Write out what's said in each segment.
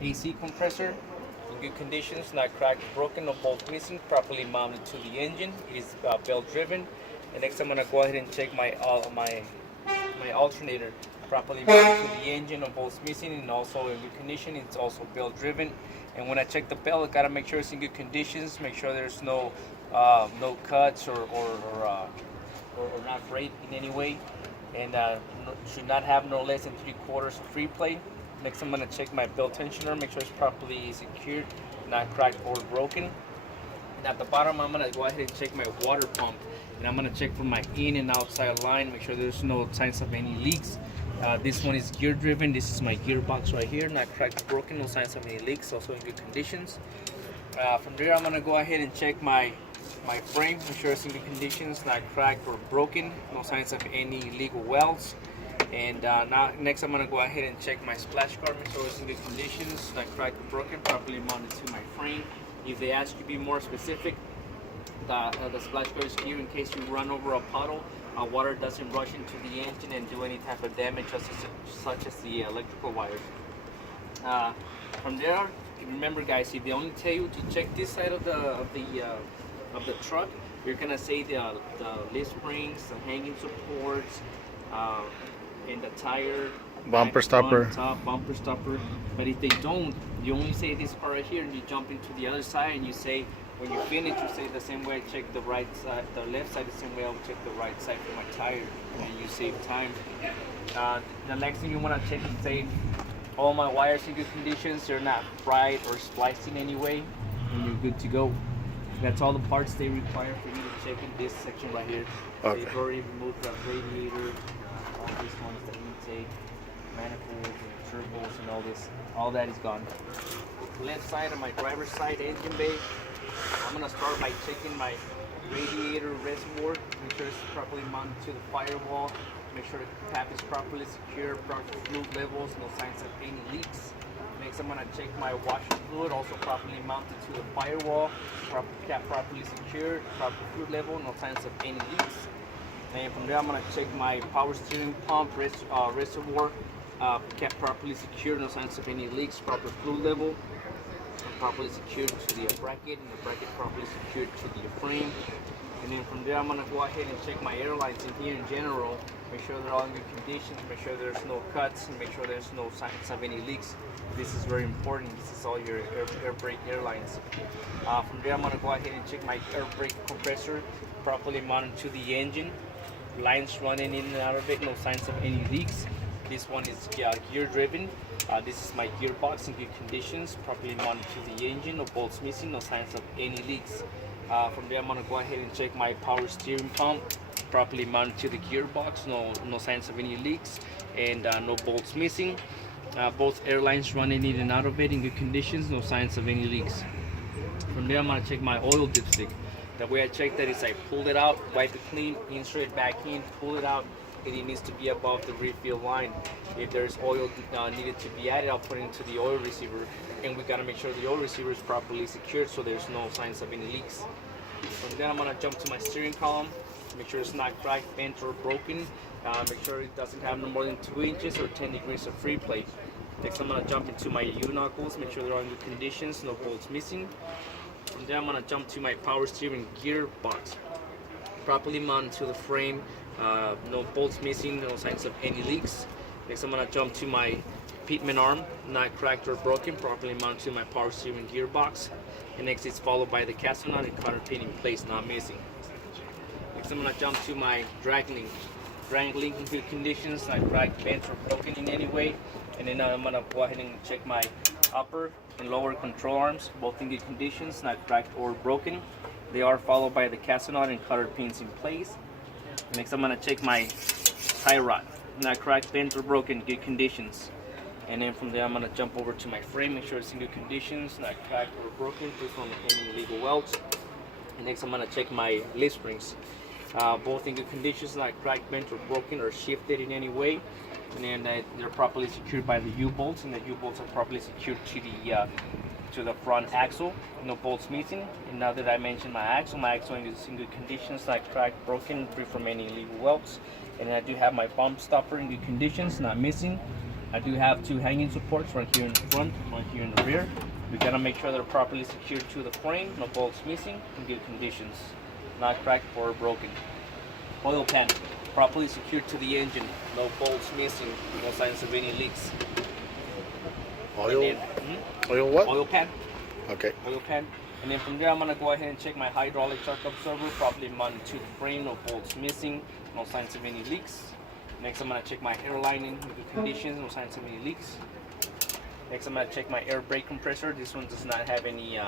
AC compressor in good conditions, not cracked, broken, no bolts missing, properly mounted to the engine. It is belt driven. And next I'm gonna go ahead and check my alternator, properly mounted to the engine, no bolts missing, and also in good condition. It's also belt driven. And when I check the belt, I gotta make sure it's in good conditions, make sure there's no cuts or not frayed in any way, and should not have no less than 3/4 free play. Next, I'm gonna check my belt tensioner, make sure it's properly secured, not cracked or broken. And at the bottom, I'm gonna go ahead and check my water pump, and I'm gonna check for my in and outside line, make sure there's no signs of any leaks. This one is gear driven. This is my gearbox right here, not cracked, broken, no signs of any leaks, also in good conditions. From there, I'm gonna go ahead and check my frame, make sure it's in good conditions, not cracked or broken, no signs of any legal welds. And now next I'm gonna go ahead and check my splash guard, make sure it's in good conditions, not cracked or broken, properly mounted to my frame. If they ask you to be more specific, the splash guard is here in case you run over a puddle. Water doesn't rush into the engine and do any type of damage, such as the electrical wires. From there, remember guys, if they only tell you to check this side of the truck, you're gonna say the leaf springs, the hanging supports, and the tire bumper stopper. Top bumper stopper. But if they don't, you only say this part right here, and you jump into the other side, and you say, when you finish, you say the same way I check the right side, the left side, the same way I will check the right side for my tire, and you save time. The next thing you want to check is say all my wires in good conditions, they're not fried or spliced in any way, and you're good to go. That's all the parts they require for you to check in this section right here. Okay. They've already removed the radiator, all these ones, the intake, manifolds, and turbos, and all that is gone. Left side of my driver's side engine bay, I'm gonna start by checking my radiator reservoir, make sure it's properly mounted to the firewall, make sure the cap is properly secure, proper fluid levels, no signs of any leaks. Next, I'm gonna check my washer fluid, also properly mounted to the firewall, cap properly secured, proper fluid level, no signs of any leaks. And from there, I'm gonna check my power steering pump reservoir, cap properly secured, no signs of any leaks, proper fluid level, properly secured to the bracket, and the bracket properly secured to the frame. And then from there, I'm gonna go ahead and check my airlines in here in general, make sure they're all in good conditions, make sure there's no cuts, and make sure there's no signs of any leaks. This is very important. This is all your air brake airlines. From there, I'm gonna go ahead and check my air brake compressor, properly mounted to the engine, lines running in and out of it, no signs of any leaks. This one is gear driven. This is my gearbox in good conditions, properly mounted to the engine, no bolts missing, no signs of any leaks. From there, I'm gonna go ahead and check my power steering pump, properly mounted to the gearbox, no signs of any leaks, and no bolts missing. Both airlines running in and out of it in good conditions, no signs of any leaks. From there, I'm gonna check my oil dipstick. The way I check that is I pull it out, wipe it clean, insert it back in, pull it out, and it needs to be above the refill line. If there's oil needed to be added, I'll put it into the oil receiver, and we gotta make sure the oil receiver is properly secured so there's no signs of any leaks. From then I'm gonna jump to my steering column, make sure it's not cracked, bent, or broken. Make sure it doesn't have no more than 2 inches or 10 degrees of free play. Next, I'm gonna jump into my U-knuckles, make sure they're all in good conditions, no bolts missing. From there, I'm gonna jump to my power steering gearbox, properly mounted to the frame, no bolts missing, no signs of any leaks. Next, I'm gonna jump to my pitman arm, not cracked or broken, properly mounted to my power steering gearbox. And next, it's followed by the castle nut and cotter pin in place, not missing. Next, I'm gonna jump to my drag link. Drag link in good conditions, not cracked, bent, or broken in any way. And then I'm gonna go ahead and check my upper and lower control arms, both in good conditions, not cracked or broken. They are followed by the castle nut and cotter pins in place. Next, I'm gonna check my tie rod, not cracked, bent, or broken, good conditions. And then from there, I'm gonna jump over to my frame, make sure it's in good conditions, not cracked or broken, free from any illegal welds. And next, I'm gonna check my leaf springs, both in good conditions, not cracked, bent, or broken, or shifted in any way. And then they're properly secured by the U-bolts, and the U-bolts are properly secured to the front axle, no bolts missing. And now that I mentioned my axle is in good conditions, not cracked, broken, free from any illegal welds. And I do have my bump stopper in good conditions, not missing. I do have 2 hanging supports, one here in the front, one here in the rear. We gotta make sure they're properly secured to the frame, no bolts missing, in good conditions, not cracked or broken. Oil pan, properly secured to the engine, no bolts missing, no signs of any leaks. Oil? Then, Oil what? oil pan. Okay. Oil pan. And then from there, I'm gonna go ahead and check my hydraulic shock absorber, properly mounted to the frame, no bolts missing, no signs of any leaks. Next, I'm gonna check my air lining, in good conditions, no signs of any leaks. Next, I'm gonna check my air brake compressor. This one does not have any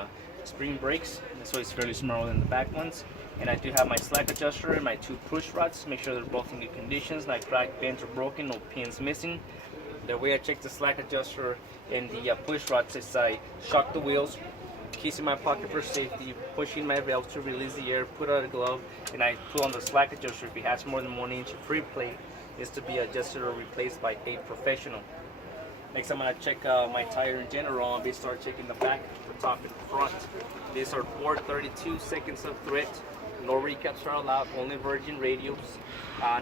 spring brakes, so it's fairly smaller than the back ones. And I do have my slack adjuster and my 2 push rods. Make sure they're both in good conditions, not cracked, bent, or broken, no pins missing. The way I check the slack adjuster and the push rods is I shock the wheels, keys in my pocket for safety, pushing my valve to release the air, put out a glove, and I pull on the slack adjuster. If it has more than 1 inch free plate, it's to be adjusted or replaced by a professional. Next, I'm gonna check my tire in general, and we start checking the back, the top, and the front. These are 432 seconds of thread. No recaps are allowed, only virgin radios.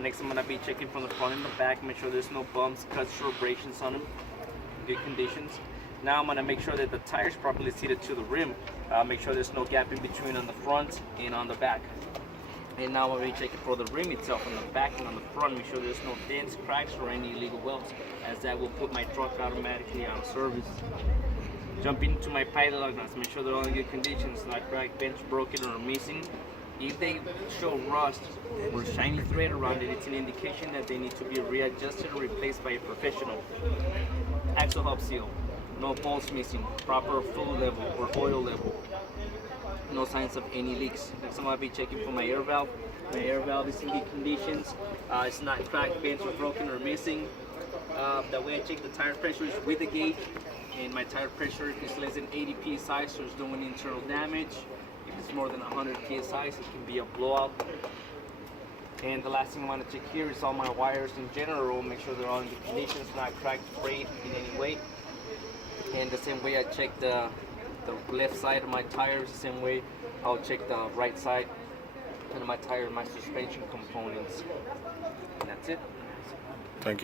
Next, I'm gonna be checking from the front and the back, make sure there's no bumps, cuts, or abrasions on them. Good conditions. Now I'm gonna make sure that the tire's properly seated to the rim. Make sure there's no gap in between on the front and on the back. And now I'm gonna be checking for the rim itself on the back and on the front. Make sure there's no dents, cracks, or any illegal welds, as that will put my truck automatically out of service. Jump into my pilot lug nuts. Make sure they're all in good conditions, not cracked, bent, broken, or missing. If they show rust or shiny thread around it, it's an indication that they need to be readjusted or replaced by a professional. Axle hub seal, no bolts missing, proper fluid level or oil level, no signs of any leaks. Next, I'm going to be checking for my air valve. My air valve is in good conditions. It's not cracked, bent, or broken, or missing. The way I check the tire pressure is with the gauge, and my tire pressure is less than 80 psi, so there's no internal damage. If it's more than 100 psi, it can be a blowout. And the last thing I want to check here is all my wires in general. Make sure they're all in good conditions, not cracked, frayed in any way. And the same way I check the left side of my tires, the same way I'll check the right side of my tire and my suspension components. And that's it. Thank you.